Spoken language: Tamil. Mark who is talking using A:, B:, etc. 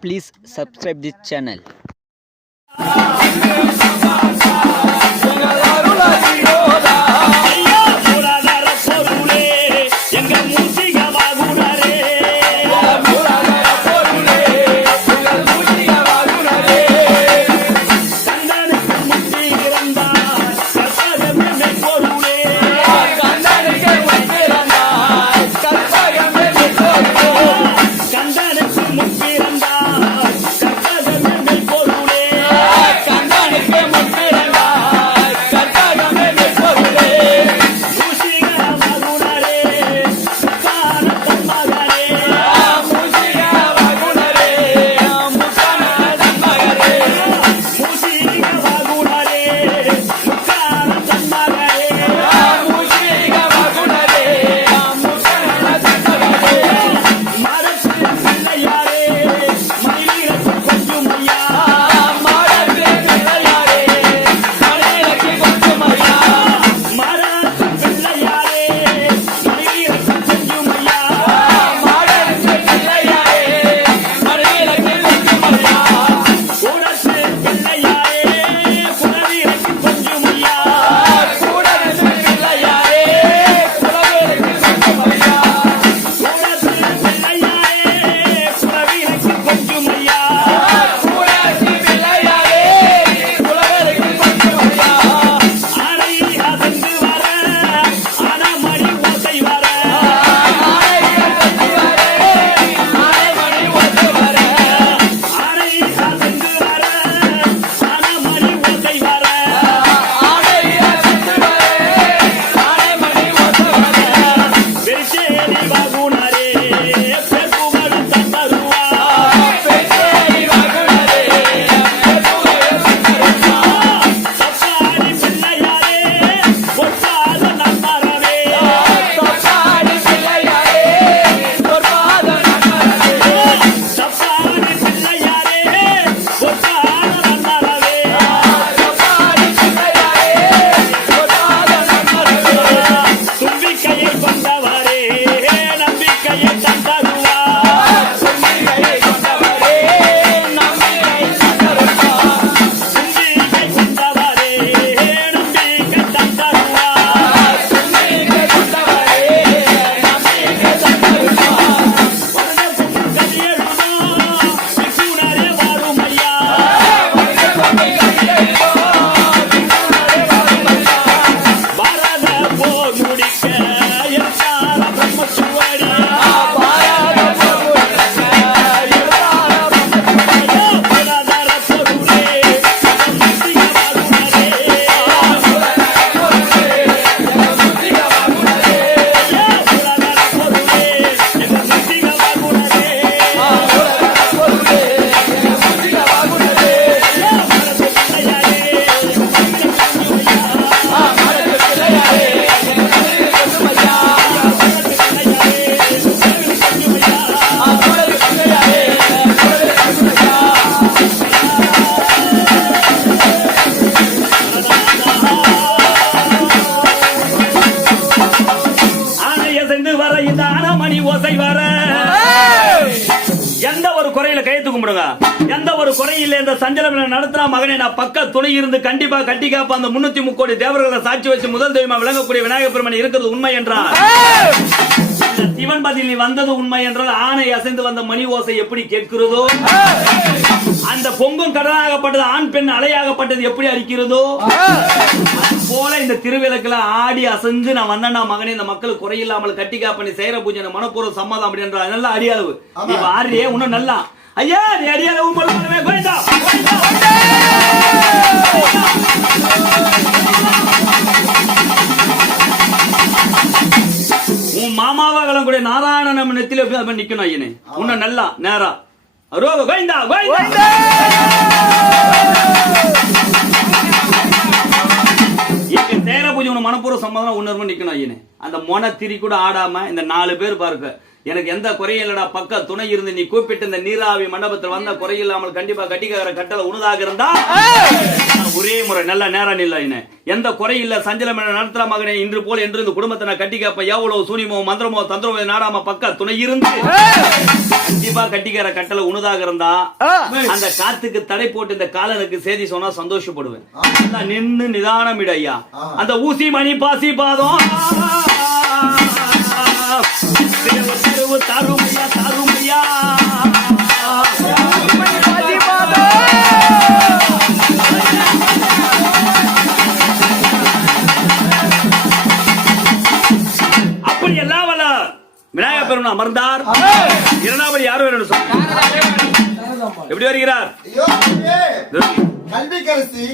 A: Please subscribe this channel.
B: ஆனமணி ஓசை வர. எந்த ஒரு குறையில கையெழுத்து கும்பிடுங்க எந்த ஒரு குறையில இந்த சஞ்சலம் நடத்தினா மகனே நான் பக்க துணை இருந்து கண்டிப்பா கட்டி காப்ப அந்த முன்னூத்தி முக்கோடி தேவர்களை சாட்சி வச்சு முதல் தெய்வமா விளங்கக்கூடிய விநாயகப் பெருமன் இருக்கிறது உண்மை என்றால். இந்த சிவன் பதில் நீ வந்தது உண்மை என்றால் ஆணை அசைந்து வந்த மணி ஓசை எப்படி கேட்கிறதோ? அந்த பொங்கும் கடனாகப்பட்டது ஆண் பெண் அலையாகப்பட்டது எப்படி அரிக்கிறதோ? போல இந்த திருவிளக்குல ஆடி அசைஞ்சு நான் வந்தேன்டா மகனே இந்த மக்களுக்கு குறையில்லாமல் கட்டி காப்பனி செய்யற பூஜை மனப்பூர்வ சம்மதம் அப்படின்ற நல்ல அடியளவு நீ ஆடுறியே இன்னும் நல்லா. ஐயா நீ அடியளவு போல கோவிந்தா உன் மாமாவா விளங்கக்கூடிய நாராயண நம்ம நெத்தில போய் அப்ப நிக்கணும் ஐயனே. உன்ன நல்லா நேரா. அரோ கோவிந்தா கோவிந்தா! இங்க தேர பூஜை மனப்பூர்வ சம்மதம் உணர்வு நிக்கணும் ஐயனே. அந்த மொன திரி கூட ஆடாம இந்த நாலு பேர் பாருங்க. எனக்கு எந்த குறையும் இல்லடா பக்க துணை இருந்து நீ கூப்பிட்டு இந்த நீராவி மண்டபத்தில் வந்த குறையில்லாமல் கண்டிப்பா கட்டிக்கார கட்டளை உனதாக இருந்தா ஒரே முறை நல்ல நேரம் இல்லை என்ன எந்த குறை இல்ல சஞ்சலம் நடத்துற மகனே இன்று போல என்று இந்த குடும்பத்தை நான் கட்டி கேப்ப எவ்வளவு சூனியமோ மந்திரமோ தந்திரமோ நாடாம பக்க துணை இருந்து கண்டிப்பா கட்டிக்கார கட்டளை உனதாக இருந்தா அந்த காத்துக்கு தடை போட்டு இந்த காலனுக்கு செய்தி சொன்னா சந்தோஷப்படுவேன். நின்னு நிதானம் இடையா ஐயா. அந்த ஊசி மணி பாசி பாதம். தேவ தெருவு தருமையா தருமையா அப்படி எல்லாம் வல்ல விநாயகர் பெருமான் அமர்ந்தார் இரண்டாவது யாரும் வேணும். எப்படி வருகிறார்
C: கல்விக்கரசி